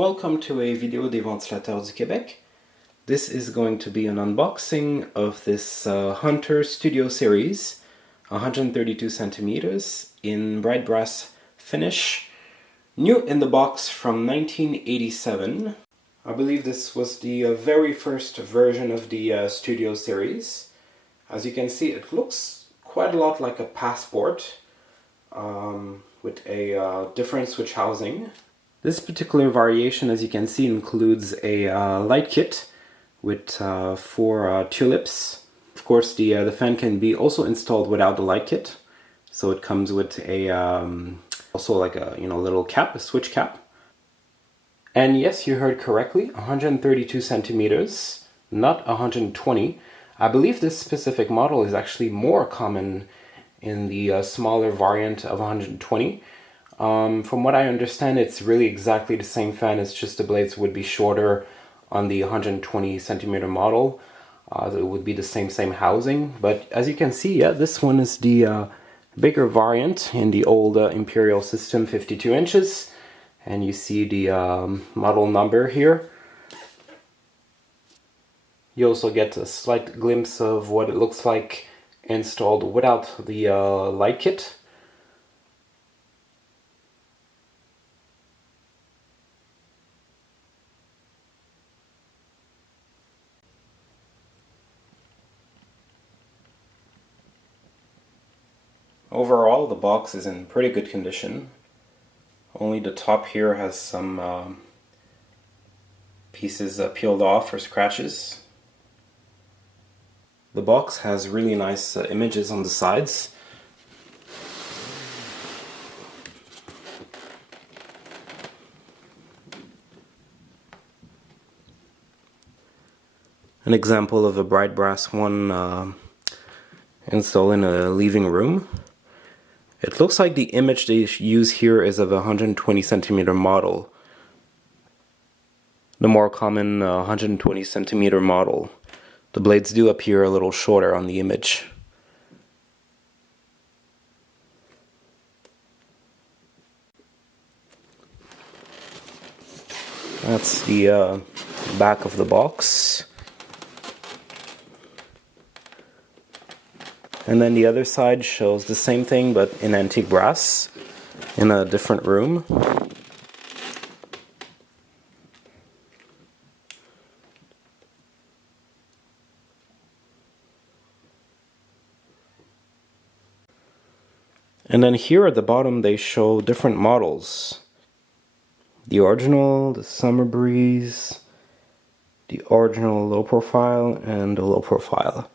Welcome to a video des ventilateurs du Québec. This is going to be an unboxing of this Hunter Studio Series, 132 centimeters in bright brass finish, new in the box from 1987. I believe this was the very first version of the Studio Series. As you can see, it looks quite a lot like a passport with a different switch housing. This particular variation, as you can see, includes a light kit with 4 tulips. Of course, the fan can be also installed without the light kit, so it comes with a also like a little cap, a switch cap. And yes, you heard correctly, 132 centimeters, not 120. I believe this specific model is actually more common in the smaller variant of 120. From what I understand, it's really exactly the same fan, it's just the blades would be shorter on the 120 centimeter model. It would be the same housing, but as you can see, yeah, this one is the bigger variant in the old Imperial system, 52 inches, and you see the model number here. You also get a slight glimpse of what it looks like installed without the light kit. Overall, the box is in pretty good condition. Only the top here has some pieces peeled off or scratches. The box has really nice images on the sides. An example of a bright brass one installed in a living room. It looks like the image they use here is of a 120 centimeter model. The more common 120 centimeter model. The blades do appear a little shorter on the image. That's the back of the box. And then the other side shows the same thing but in antique brass in a different room. And then here at the bottom they show different models. The original, the summer breeze, the original low profile, and the low profile.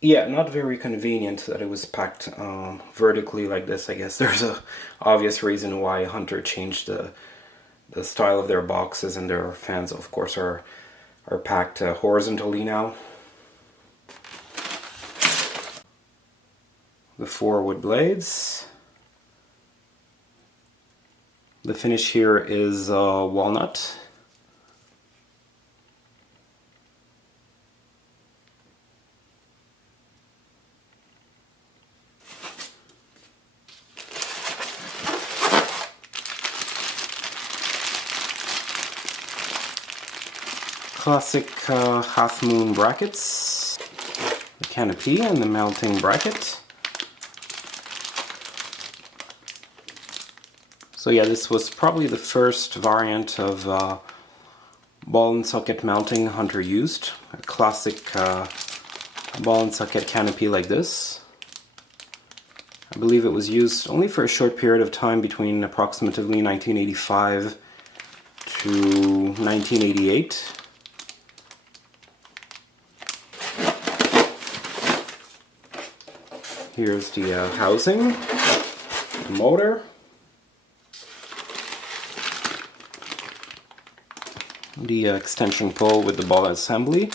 Yeah, not very convenient that it was packed vertically like this. I guess there's a obvious reason why Hunter changed the style of their boxes, and their fans, of course, are packed horizontally now. The 4 wood blades. The finish here is walnut. Classic half moon brackets, the canopy and the mounting bracket. So yeah, this was probably the first variant of ball and socket mounting Hunter used. A classic ball and socket canopy like this. I believe it was used only for a short period of time between approximately 1985 to 1988. Here's the housing, the motor, the extension pole with the ball assembly,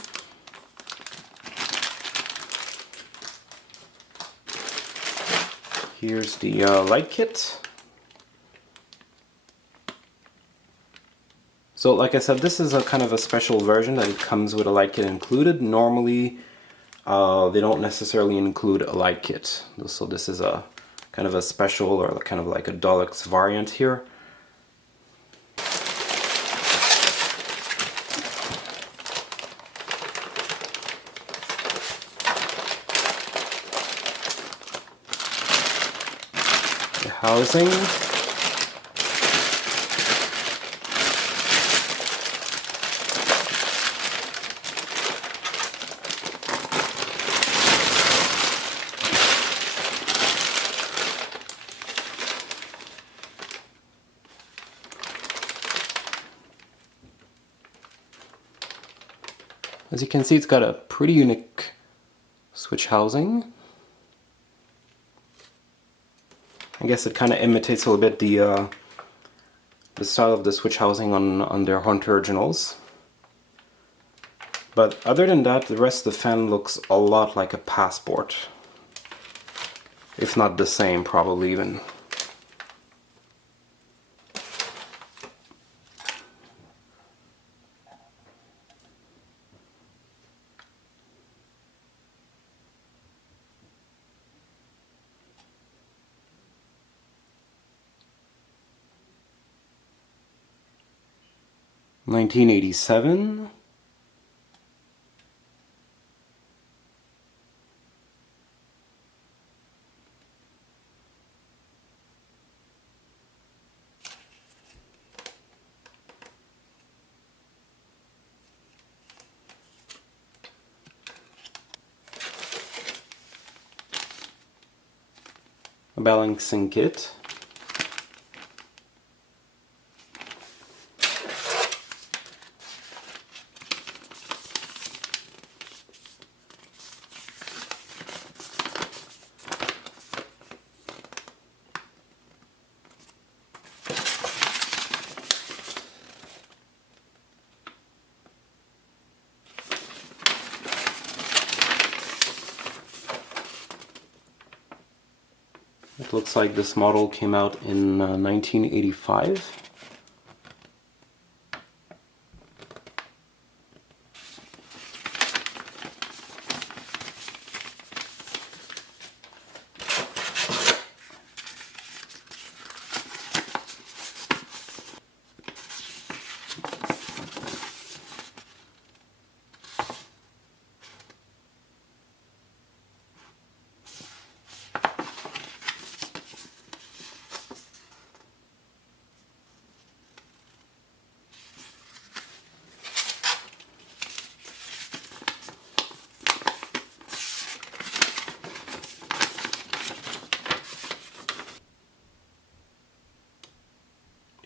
Here's the light kit. So like I said, this is a kind of a special version that it comes with a light kit included. Normally they don't necessarily include a light kit. So this is a kind of a special or kind of like a deluxe variant here. The housing. As you can see, it's got a pretty unique switch housing. I guess it kind of imitates a little bit the style of the switch housing on their Hunter originals. But other than that, the rest of the fan looks a lot like a Passport. If not the same, probably even. $1987. A balancing kit. It looks like this model came out in 1985.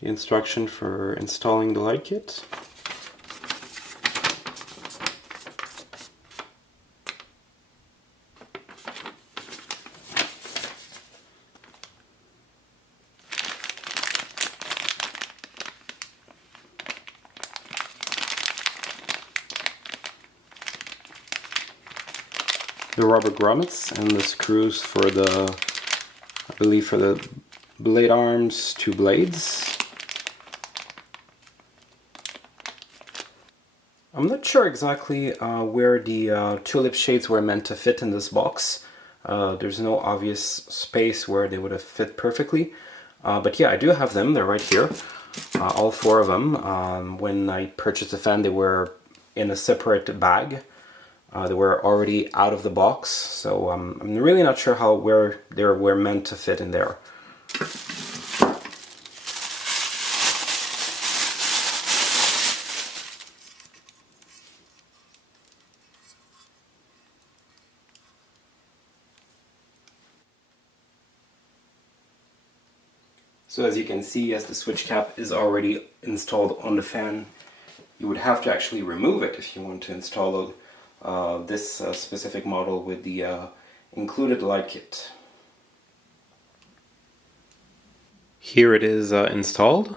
The instruction for installing the light kit. The rubber grommets and the screws for the, I believe for the blade arms, 2 blades. I'm not sure exactly where the tulip shades were meant to fit in this box. There's no obvious space where they would have fit perfectly. But yeah, I do have them. They're right here. All 4 of them. When I purchased the fan, they were in a separate bag. They were already out of the box. So I'm really not sure where they were meant to fit in there. So as you can see, as the switch cap is already installed on the fan, you would have to actually remove it if you want to install this specific model with the included light kit. Here it is installed.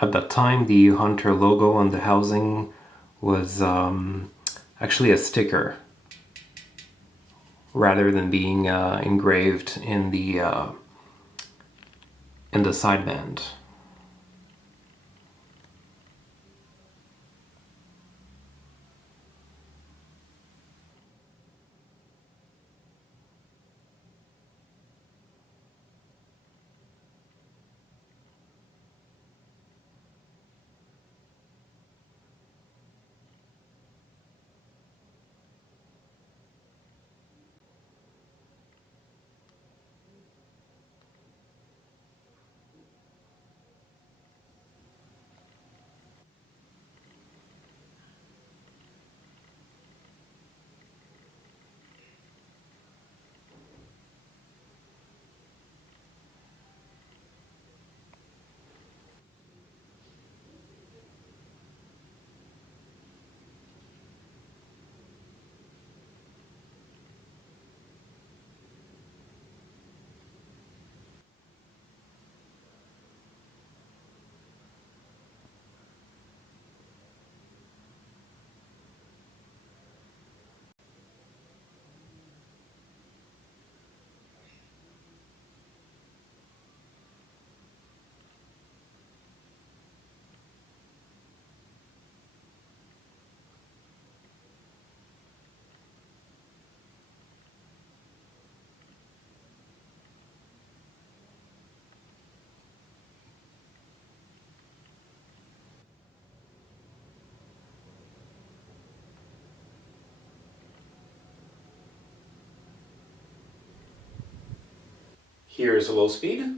At that time, the Hunter logo on the housing was actually a sticker rather than being engraved in the sideband. Here's a low speed.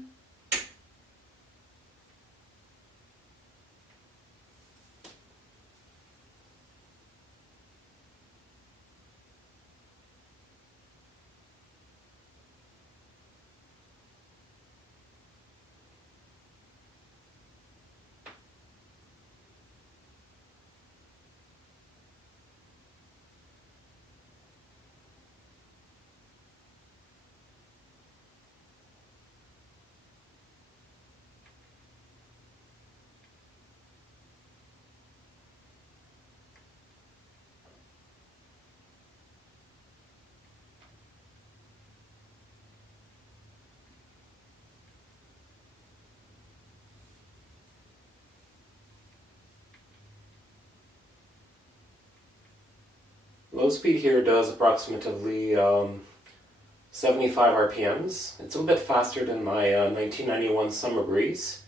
Low speed here does approximately 75 RPMs. It's a little bit faster than my 1991 Summer Breeze.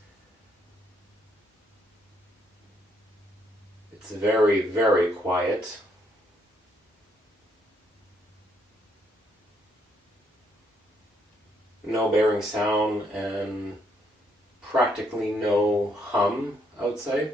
It's very, very quiet. No bearing sound and practically no hum, I would say.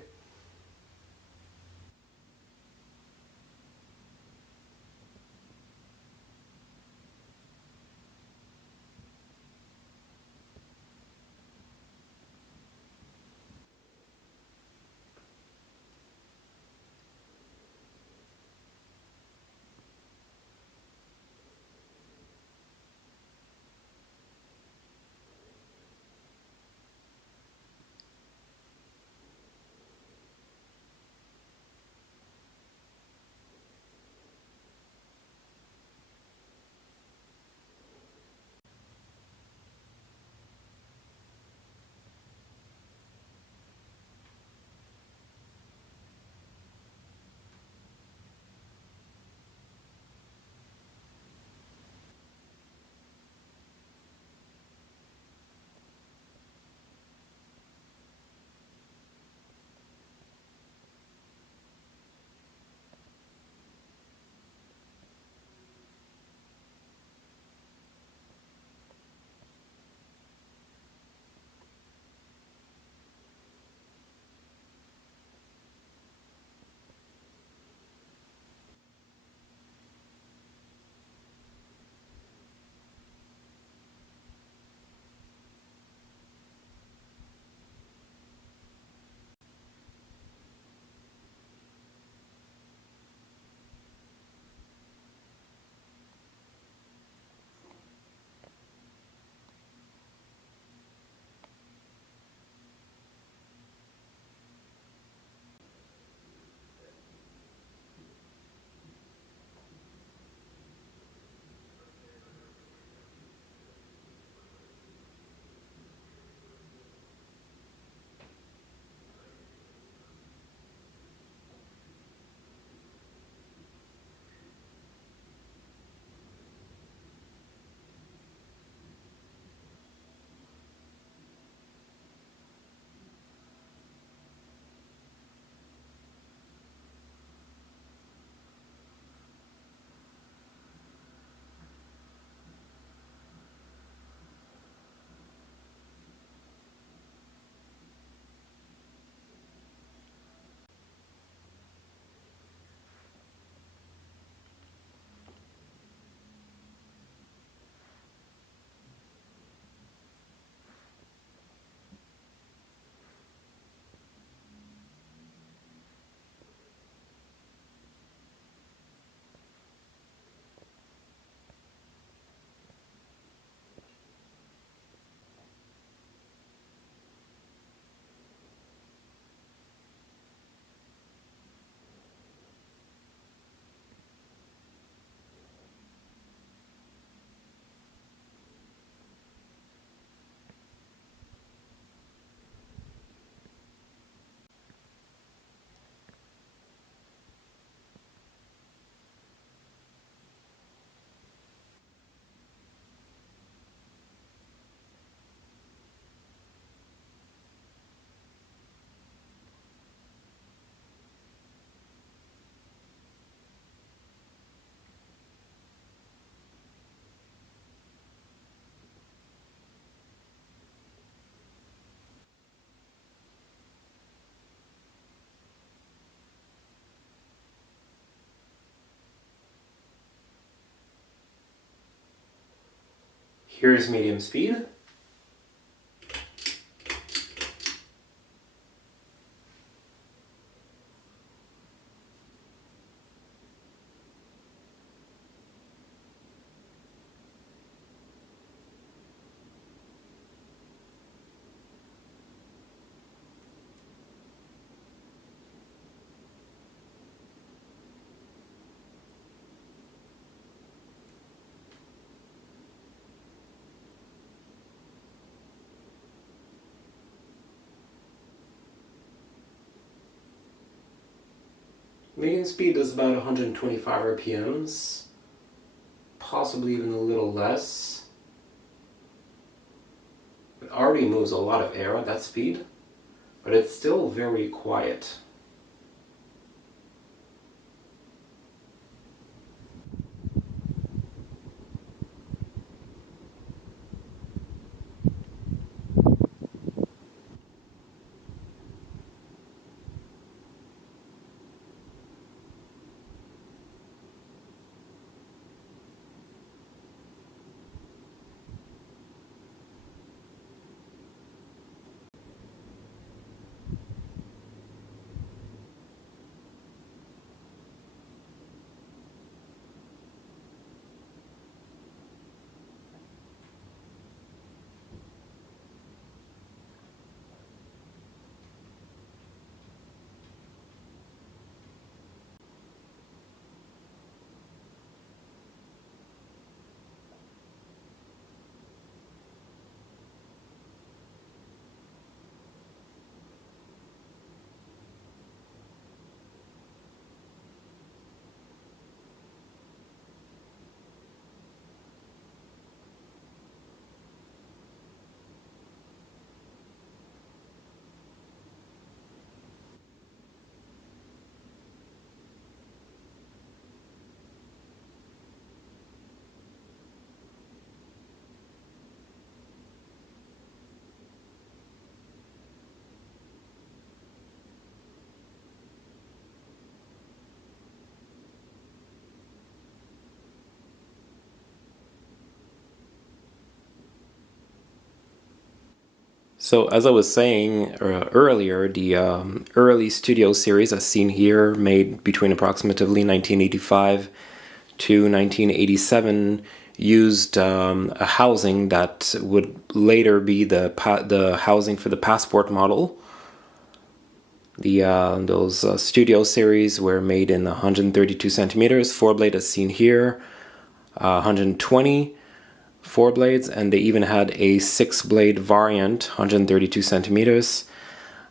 Here's medium speed. Medium speed does about 125 RPMs, possibly even a little less. It already moves a lot of air at that speed, but it's still very quiet. So as I was saying earlier, the early studio series as seen here, made between approximately 1985 to 1987, used a housing that would later be the housing for the passport model. Those studio series were made in 132 centimeters, 4-blade as seen here, 120 4 blades, and they even had a 6-blade variant, 132 centimeters.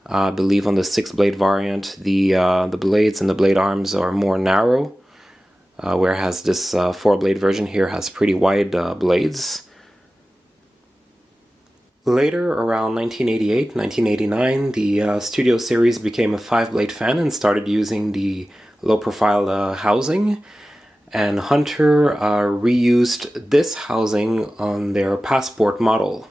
I believe on the 6-blade variant, the blades and the blade arms are more narrow, whereas this 4-blade version here has pretty wide blades. Later, around 1988, 1989, the studio series became a 5-blade fan and started using the low-profile housing. And Hunter reused this housing on their passport model.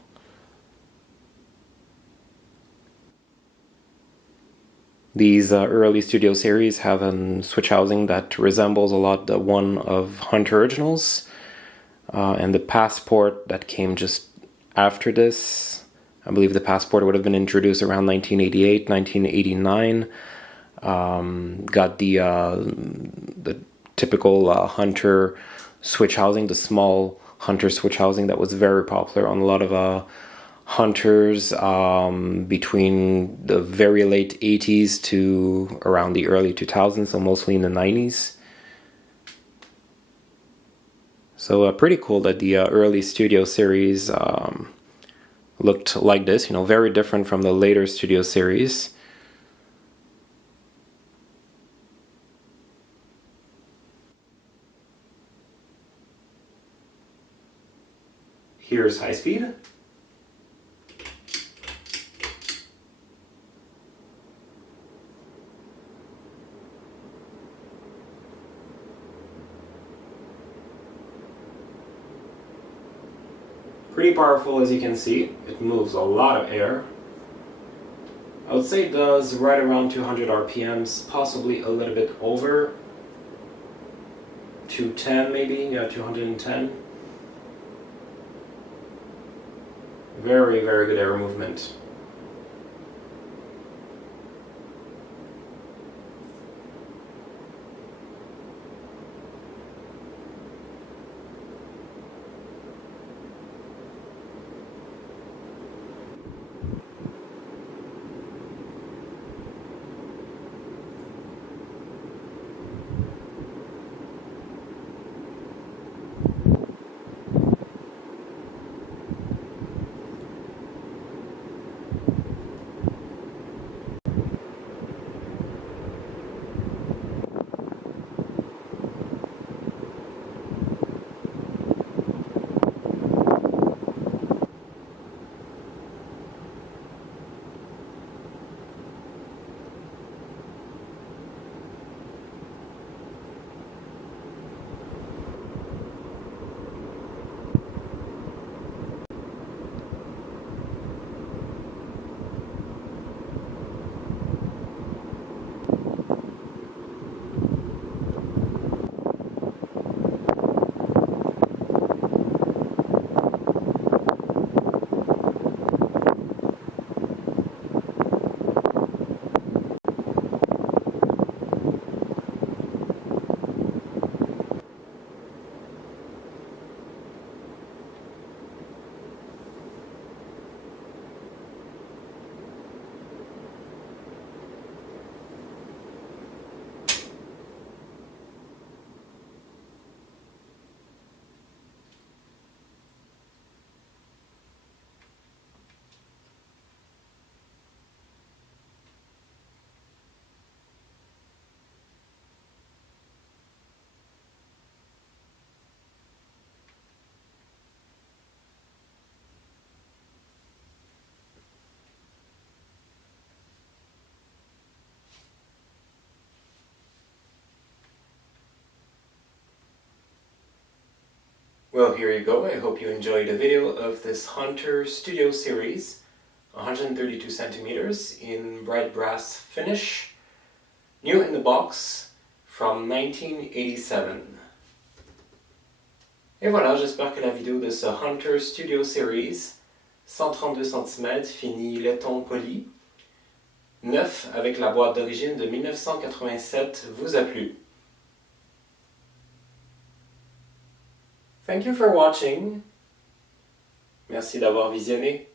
These early studio series have a switch housing that resembles a lot the one of Hunter originals. And the passport that came just after this, I believe the passport would have been introduced around 1988, 1989. Got the typical Hunter switch housing, the small Hunter switch housing that was very popular on a lot of Hunters between the very late 80s to around the early 2000s, so mostly in the 90s. So pretty cool that the early studio series looked like this, very different from the later studio series. Here's high speed. Pretty powerful, as you can see. It moves a lot of air. I would say it does right around 200 RPMs, possibly a little bit over. 210 maybe, yeah, 210. Very, very good air movement. Well, here you go. I hope you enjoyed a video of this Hunter Studio Series, 132 centimeters in bright brass finish, new in the box, from 1987. Et voilà, j'espère que la vidéo de ce Hunter Studio Series, 132 cm, fini Laiton Poli, neuf avec la boîte d'origine de 1987, vous a plu. Thank you for watching. Merci d'avoir visionné.